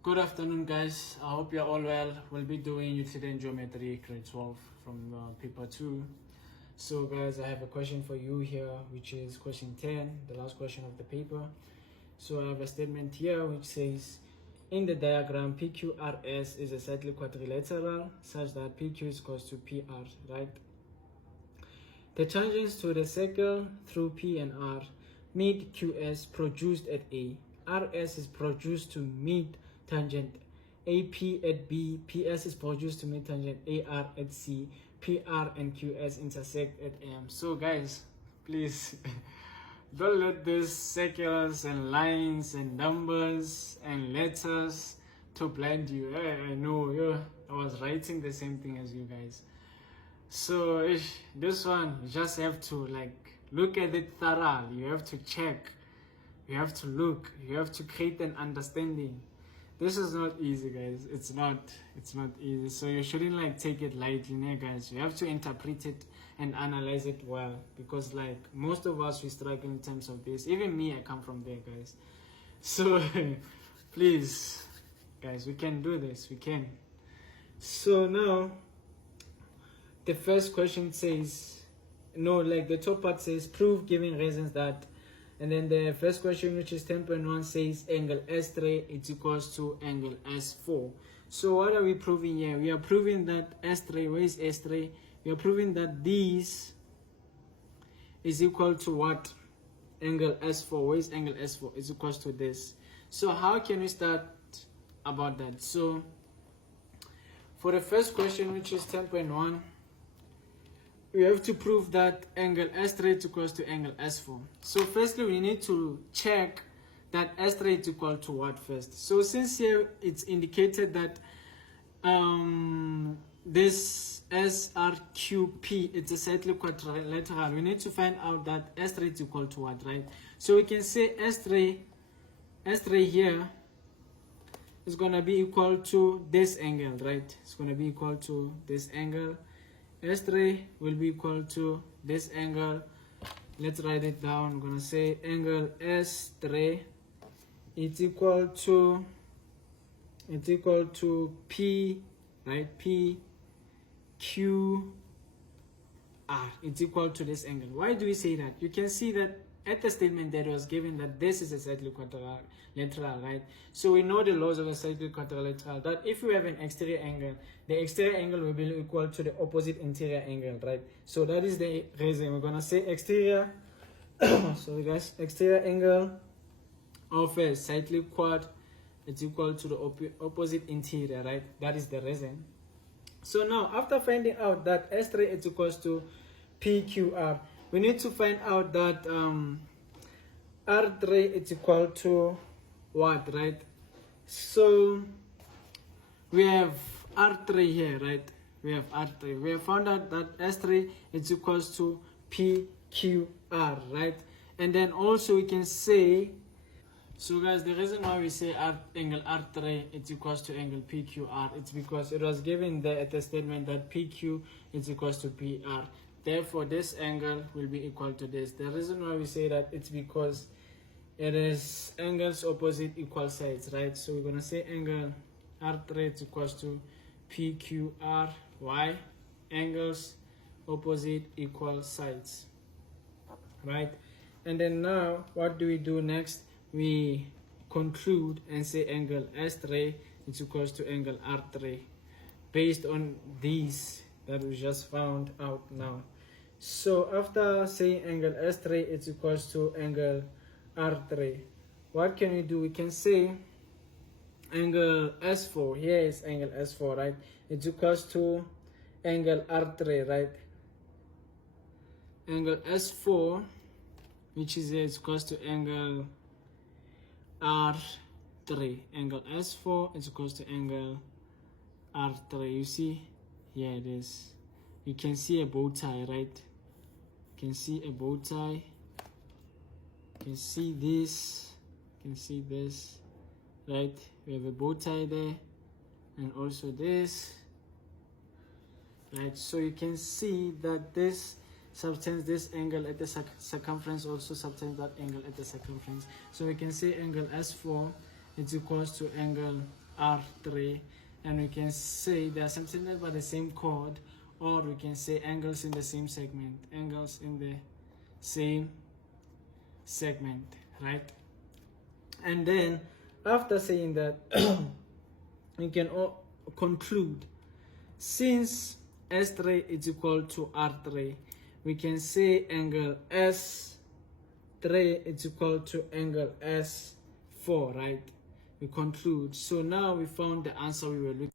Good afternoon, guys. I hope you're all well. We'll be doing Euclidean geometry grade 12 from paper 2. So guys, I have a question for you here, which is question 10, the last question of the paper. So I have a statement here which says, in the diagram, PQRS is a cyclic quadrilateral such that PQ is equal to PR, right? The tangents to the circle through P and R meet QS produced at A. RS is produced to meet tangent AP at B. PS is produced to meet tangent AR at C. PR and QS intersect at M. So guys, please don't let these circles and lines and numbers and letters to blind you. I know, I was writing the same thing as you guys. So this one, you just have to look at it thoroughly. You have to check, you have to look, you have to create an understanding. This is not easy, guys. It's not easy. So you shouldn't take it lightly, guys. You have to interpret it and analyze it well, because most of us, we struggle in terms of this. Even me, I come from there, guys. So please, guys, we can do this. We can. So now the first question says, the top part says prove giving reasons that, and then the first question, which is 10.1, says angle S3 is equals to angle S4. So what are we proving here? We are proving that S3, where is S3? We are proving that this is equal to what? Angle S4. Where is angle S4? Is equals to this. So how can we start about that? So for the first question, which is 10.1, we have to prove that angle S3 is equal to angle S4. So firstly, we need to check that S3 is equal to what first. So since here it's indicated that this SRQP, it's a cyclic quadrilateral, we need to find out that S3 is equal to what, right? So we can say S3 here is going to be equal to this angle, right? It's going to be equal to this angle. S3 will be equal to this angle. Let's write it down. I'm gonna say angle S3 is equal to P, right? P Q R. It's equal to this angle. Why do we say that? You can see that at the statement that was given that this is a cyclic quadrilateral, right? So we know the laws of a cyclic quadrilateral, that if we have an exterior angle, the exterior angle will be equal to the opposite interior angle, right? So that is the reason we're gonna say exterior sorry guys, exterior angle of a cyclic quad is equal to the opposite interior, right? That is the reason. So now, after finding out that S3 is equal to PQR, we need to find out that R3 is equal to what, right? So we have R3 here, right? We have R3. We have found out that S3 is equal to PQR, right? And then also we can say, so guys, the reason why we say angle R3 is equal to angle PQR, it's because it was given there at the statement that PQ is equal to PR. Therefore, this angle will be equal to this. The reason why we say that, it's because it is angles opposite equal sides, right? So we're going to say angle R3 is equal to PQR. Why? Angles opposite equal sides, right? And then now, what do we do next? We conclude and say angle S3 is equal to angle R3 based on these that we just found out now. So after saying angle S3 is equal to angle R3, what can we do? We can say angle S4, here is angle S4, right? It's equal to angle R3, right? Angle S4, which is equal to angle R3. Angle S4 is equal to angle R3. You see, here it is. You can see a bow tie, right? You can see a bow tie. You can see this. You can see this, right? We have a bow tie there, and also this, right? So you can see that this subtends this angle at the circumference, also subtends that angle at the circumference. So we can say angle S4 is equal to angle R3, and we can say they are subtended by the same chord, or we can say angles in the same segment, angles in the same segment, right? And then after saying that, we can conclude, since S3 is equal to R3, we can say angle S3 is equal to angle S4, right? We conclude. So now we found the answer we were looking